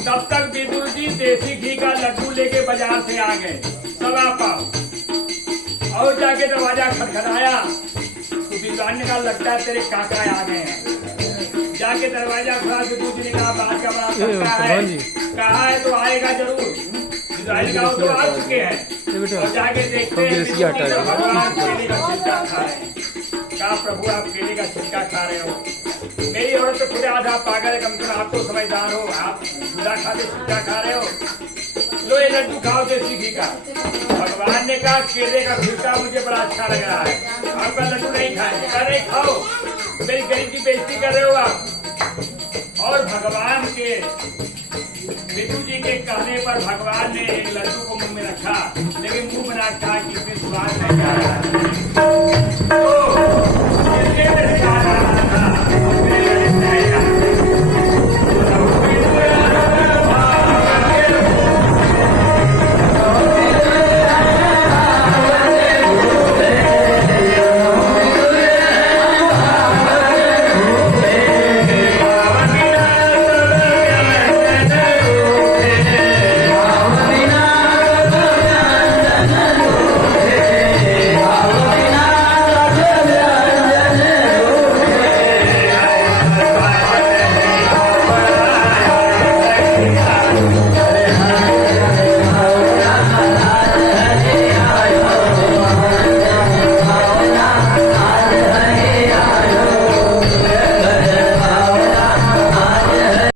तब तक विदुर जी देसी घी का लड्डू लेके बाजार से आ गए, सवा पाव। और जाके दरवाजा खटखटाया तो विद्वान ने कहा लगता है तेरे काका आ गए हैं। जाके दरवाजा खुला, विदुर जी ने कहा बात का बड़ा सकता है, कहा है तो आएगा जरूर। विद्वान ने कहा तो आ चुके हैं। और जाके देखते हैं भगवान केले का छिलका खा रहे हैं। कहा प्रभु आप केले का छिलका खा रहे हो, मेरी औरत तो खुद आधा पागल है, कम से कम आप तो समझदार हो, आप खुदा खाते छिलका खा रहे हो, लो ये लड्डू खाओ देसी घी का। भगवान ने कहा केले का छिलका मुझे बड़ा अच्छा लग रहा है, आपका लड्डू नहीं खाएंगे। अरे खाओ, मेरी गरीब की बेइज्जती कर रहे हो आप। और भगवान के विदुर जी के कहने पर भगवान ने एक लड्डू को मुंह में रखा, लेकिन मुंह में रखा कि स्वाद नहीं आ रहा।